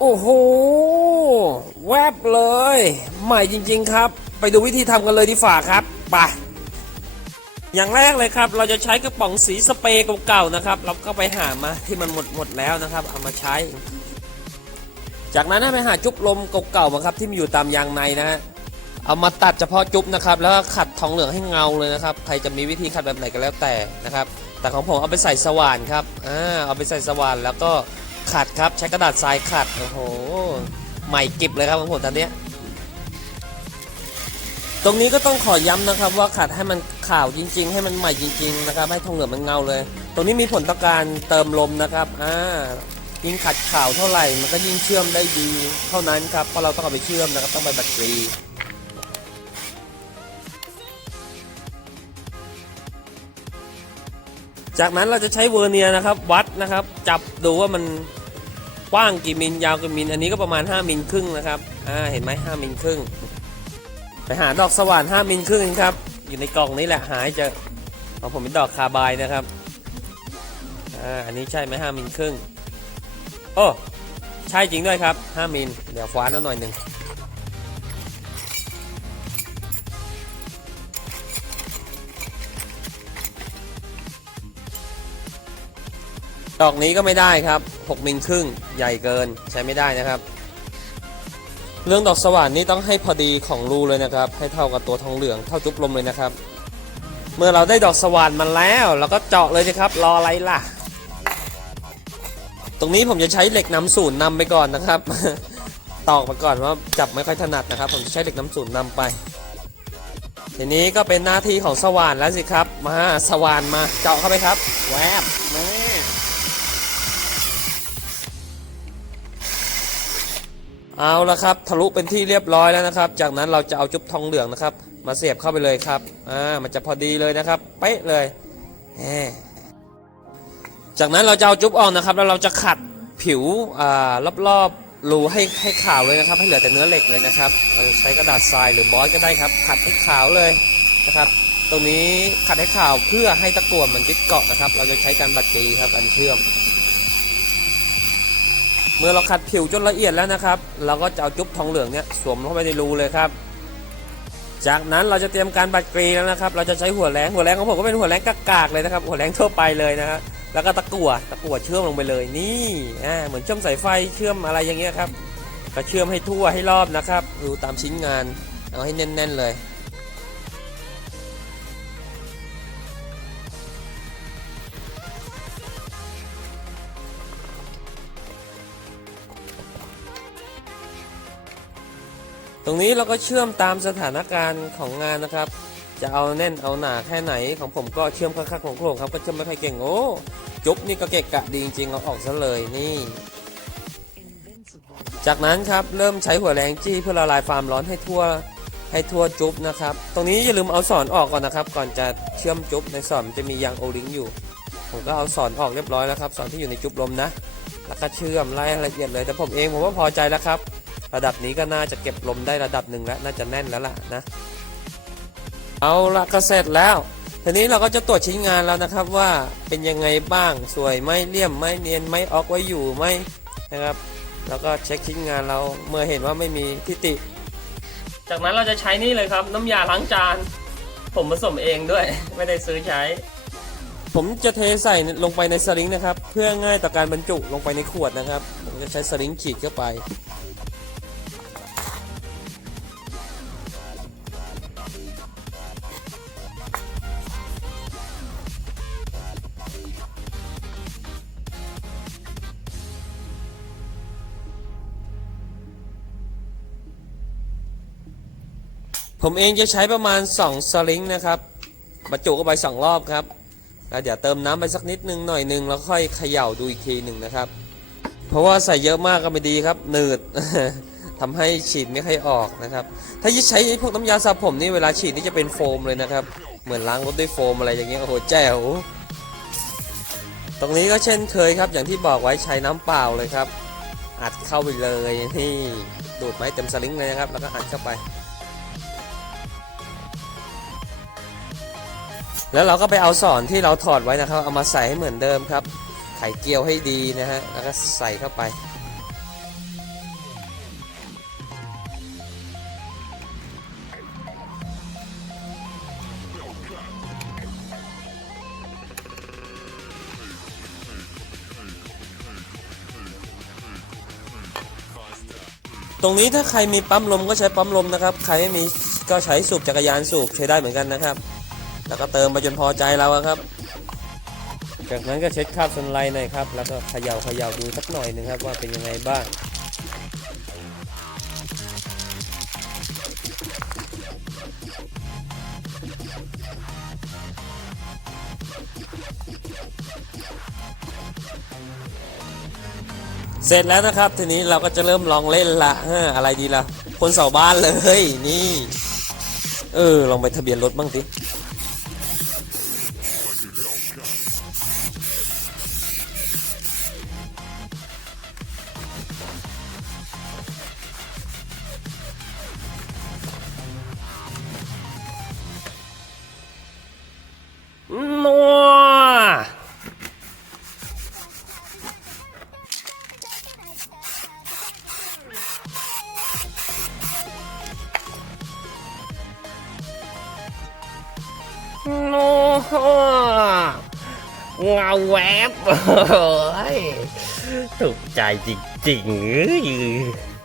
โอ้โห แวบเลย ใหม่จริงๆครับ ไปดูวิธีทำกันเลยดีฝ่าครับ ไป อย่างแรกเลยครับ เราจะใช้กระป๋องสีสเปรย์เก่าๆนะครับ เราก็ไปหามาที่มันหมดหมดแล้วนะครับ เอามาใช้ จากนั้นไปหาจุ๊บลมเก่าๆมาครับ ที่มีอยู่ตามยางในนะฮะ เอามาตัดเฉพาะจุ๊บนะครับ แล้วก็ขัดทองเหลืองให้เงาเลยนะครับ ใครจะมีวิธีขัดแบบไหนก็แล้วแต่นะครับ แต่ของผมเอาไปใส่สว่านครับ อ่า เอาไปใส่สว่านแล้วก็ ขัดครับ ใช้กระดาษทรายขัด โอ้โห ใหม่กิบเลยครับของผมตอนนี้ ตรงนี้ก็ต้องขอย้ำนะครับ ว่าขัดให้มันขาวจริง ๆ ให้มันใหม่จริง ๆ นะครับ ให้ทองเหลืองมันเงาเลย ตรงนี้มีผลต่อการเติมลมนะครับอ่ายิ่งขัดขาวเท่าไหร่ มันก็ยิ่งเชื่อมได้ดี เท่านั้นครับ เพราะเราต้องเอาไปเชื่อมนะครับ ต้องไปแบตเตอรี่จากนั้นเราจะใช้เวอร์เนียนะครับ วัดนะครับ จับดูว่ามัน ว้างกี่มิลยาวกี่มิลอันนี้ก็ประมาณ 5มิลครึ่งนะครับอ่าเห็นไหม5มิลครึ่ง ไปหาดอกสว่าน5มิลครึ่งครับ อยู่ในกล่องนี้แหละหายเจอของผมเป็นดอกคาบายนะครับอ่าอันนี้ใช่ไหม5มิลครึ่งโอ้ใช่จริงด้วยครับ 5มิลเดี๋ยวคว้าแล้วหน่อยหนึ่ง ดอกนี้ก็ไม่ได้ครับ 6มิลครึ่งใหญ่เกินใช้ไม่ได้นะครับ เรื่องดอกสว่านนี่ต้องให้พอดีของรูเลยนะครับ ให้เท่ากับตัวทองเหลืองเท่าจุ๊บลมเลยนะครับ เมื่อเราได้ดอกสว่านมาแล้วเราก็เจาะเลยนะครับ รออะไรล่ะ ตรงนี้ผมจะใช้เหล็กน้ำศูนย์นำไปก่อนนะครับ ตอกมาก่อนว่าจับไม่ค่อยถนัดนะครับ ผมจะใช้เหล็กน้ำศูนย์นำไป ทีนี้ก็เป็นหน้าที่ของสว่านแล้วสิครับ มาสว่านมาเจาะเข้าไปครับ แวบแเอาละครับทะลุเป็นที่เรียบร้อยแล้วนะครับ จากนั้นเราจะเอาจุ๊บทองเหลืองนะครับ มาเสียบเข้าไปเลยครับอ่ามันจะพอดีเลยนะครับ เป๊ะเลยจากนั้นเราจะเอาจุ๊บออกนะครับ แล้วเราจะขัดผิวอ่ารอบๆรูให้ให้ขาวเลยนะครับ ให้เหลือแต่เนื้อเหล็กเลยนะครับ เราจะใช้กระดาษทรายหรือบอสก็ได้ครับ ขัดให้ขาวเลยนะครับตรงนี้ขัดให้ขาวเพื่อให้ตะกั่วมันยึดเกาะนะครับ เราจะใช้การบัดกรีครับการเชื่อม เมื่อเราขัดผิวจนละเอียดแล้วนะครับ เราก็จะเอาจุ๊บทองเหลืองเนี่ยสวมเข้าไปในรูเลยครับ จากนั้นเราจะเตรียมการบัดกรีแล้วนะครับ เราจะใช้หัวแรงหัวแรงของผมก็เป็นหัวแรงกากๆเลยนะครับ หัวแรงทั่วไปเลยนะฮะแล้วก็ตะกั่วตะกั่วเชื่อมลงไปเลยนี่อ่าเหมือนเชื่อมสายไฟเชื่อมอะไรอย่างเงี้ยครับก็เชื่อมให้ทั่วให้รอบนะครับ ดูตามชิ้นงานเอาให้แน่น ๆ เลย ตรงนี้เราก็เชื่อมตามสถานการณ์ของงานนะครับ จะเอาแน่นเอาหนาแค่ไหนของผมก็เชื่อมคักๆของโครงครับก็เชื่อมไม่ค่อยเก่งโอ้จุ๊บนี่ก็เกะกะดีจริงๆเราออกซะเลยนี่ จากนั้นครับเริ่มใช้หัวแรงจี้เพื่อละลายความร้อนให้ทั่วให้ทั่วจุ๊บนะครับ ตรงนี้อย่าลืมเอาสอนออกก่อนนะครับ ก่อนจะเชื่อมจุ๊บในสอนมันจะมียางโอลิงอยู่ผมก็เอาสอนออกเรียบร้อยแล้วครับสอนที่อยู่ในจุ๊บลมนะ แล้วก็เชื่อมไล่ละเอียดเลยแต่ผมเองผมว่าพอใจแล้วครับ ระดับนี้ก็น่าจะเก็บลมได้ระดับหนึ่งแล้วน่าจะแน่นแล้วล่ะนะ เอาละก็เสร็จแล้วทีนี้เราก็จะตรวจชิ้นงานแล้วนะครับว่าเป็นยังไงบ้างสวยไหมเลี่ยมไหมเนียนไหมออกไว้อยู่ไหมนะครับ แล้วก็เช็คชิ้นงานเราเมื่อเห็นว่าไม่มีทิฏฐิจากนั้นเราจะใช้นี่เลยครับ น้ำยาล้างจาน ผมผสมเองด้วย ไม่ได้ซื้อใช้ ผมจะเทใส่ลงไปในสลิงนะครับ เพื่อง่ายต่อการบรรจุลงไปในขวดนะครับผมจะใช้สลิงขีดเข้าไป ผมเองจะใช้ประมาณ 2 สลิงนะครับบรรจุเข้าไป2รอบครับแล้วเดี๋ยวเติมน้ำไปสักนิดนึงหน่อยนึงแล้วค่อยเขย่าดูอีกทีหนึ่งนะครับ เพราะว่าใส่เยอะมากก็ไม่ดีครับหนืดทำให้ฉีดไม่ค่อยออกนะครับ ถ้าใช้พวกน้ำยาสระผมนี่เวลาฉีดนี่จะเป็นโฟมเลยนะครับ เหมือนล้างรถด้วยโฟมอะไรอย่างเงี้ยโอ้โหแจ๋วตรงนี้ก็เช่นเคยครับ อย่างที่บอกไว้ใช้น้ำเปล่าเลยครับ อัดเข้าไปเลยนี่ดูดไม้เต็มสลิงเลยนะครับ แล้วก็อัดเข้าไป แล้วเราก็ไปเอาสอนที่เราถอดไว้นะครับ เอามาใส่ให้เหมือนเดิมครับ ไข่เกียวให้ดีนะฮะ แล้วก็ใส่เข้าไป ตรงนี้ถ้าใครมีปั๊มลมก็ใช้ปั๊มลมนะครับ ใครไม่มีก็ใช้สูบจักรยานสูบใช้ได้เหมือนกันนะครับ แล้วก็เติมไปจนพอใจเราครับ จากนั้นก็เช็ดคราบสนไลด์หน่อยครับ แล้วก็เขย่าเขย่าดูสักหน่อยหนึงครับว่าเป็นยังไงบ้างเสร็จแล้วนะครับ ทีนี้เราก็จะเริ่มลองเล่นละเอออะไรดีล่ะคนเสาบ้านเลยนี่ เออ ลองไปทะเบียนรถบ้างสิ นัวเงาแวบเฮ้ยถูกใจจริงๆ